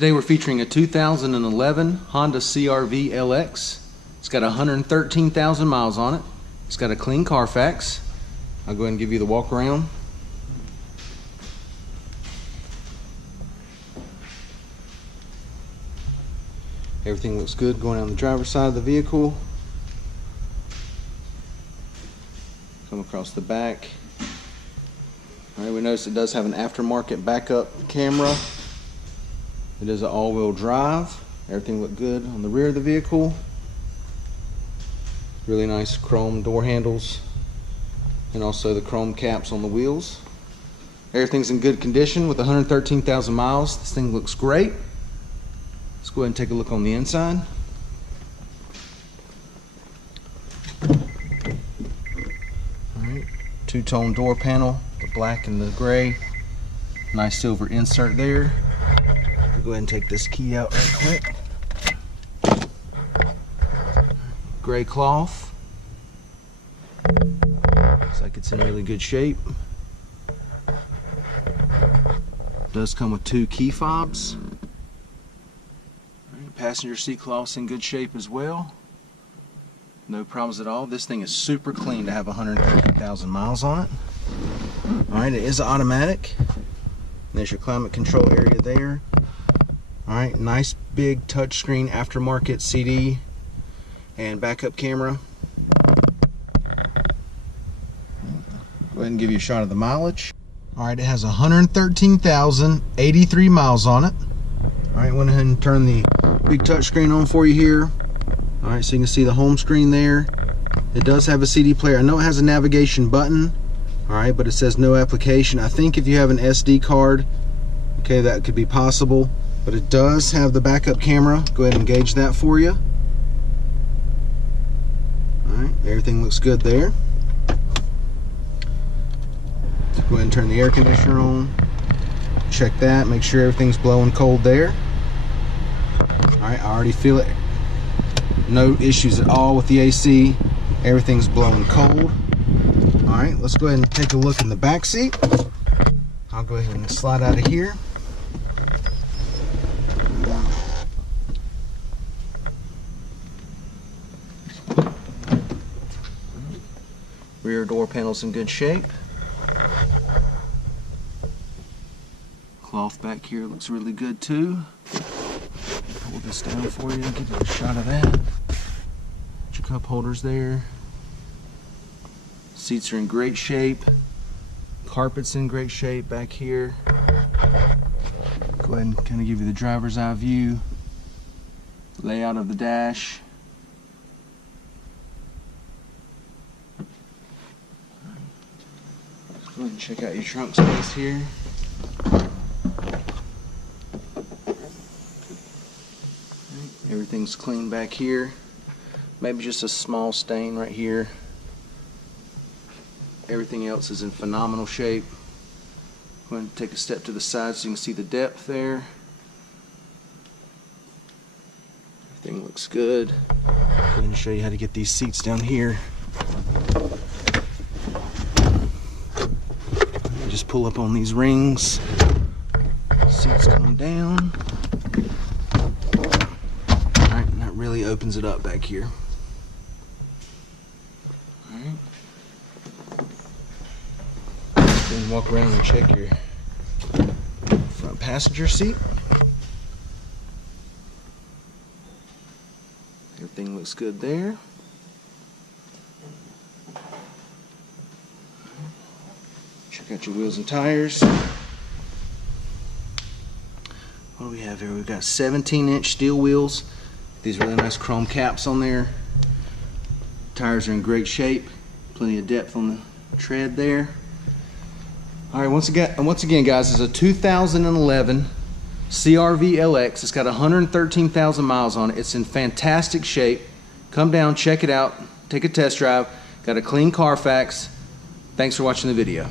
Today we're featuring a 2011 Honda CRV LX. It's got 113,000 miles on it. It's got a clean Carfax. I'll go ahead and give you the walk around. Everything looks good going on the driver's side of the vehicle. Come across the back. Alright, we notice it does have an aftermarket backup camera. It is an all-wheel drive. Everything looked good on the rear of the vehicle. Really nice chrome door handles and also the chrome caps on the wheels. Everything's in good condition with 113,000 miles. This thing looks great. Let's go ahead and take a look on the inside. Alright, two-tone door panel, the black and the gray. Nice silver insert there. Go ahead and take this key out right quick. Gray cloth. Looks like it's in really good shape. Does come with 2 key fobs. Right, passenger seat cloth's in good shape as well. No problems at all. This thing is super clean to have 130,000 miles on it. Alright, it is automatic. There's your climate control area there. Alright, nice big touchscreen aftermarket CD and backup camera. Go ahead and give you a shot of the mileage. Alright, it has 113,083 miles on it. Alright, went ahead and turn the big touchscreen on for you here. Alright, so you can see the home screen there. It does have a CD player. I know it has a navigation button. Alright, but it says no application. I think if you have an SD card, okay, that could be possible. But it does have the backup camera. Go ahead and engage that for you. Alright, everything looks good there. Go ahead and turn the air conditioner on. Check that, make sure everything's blowing cold there. Alright, I already feel it. No issues at all with the AC. Everything's blowing cold. Alright, let's go ahead and take a look in the back seat. I'll go ahead and slide out of here. Rear door panel's in good shape. Cloth back here looks really good too. Pull this down for you, give you a shot of that. Get your cup holders there. Seats are in great shape. Carpet's in great shape back here. Go ahead and kind of give you the driver's eye view. Layout of the dash. Go ahead and check out your trunk space here. Everything's clean back here. Maybe just a small stain right here. Everything else is in phenomenal shape. Go ahead and take a step to the side so you can see the depth there. Everything looks good. Go ahead and show you how to get these seats down here. Just pull up on these rings. Seats come down. Alright, and that really opens it up back here. Alright. Then walk around and check your front passenger seat. Everything looks good there. Check out your wheels and tires. What do we have here? We've got 17-inch steel wheels. These really nice chrome caps on there. Tires are in great shape. Plenty of depth on the tread there. All right, once again, guys, this is a 2011 CRV LX. It's got 113,000 miles on it. It's in fantastic shape. Come down, check it out, take a test drive. Got a clean Carfax. Thanks for watching the video.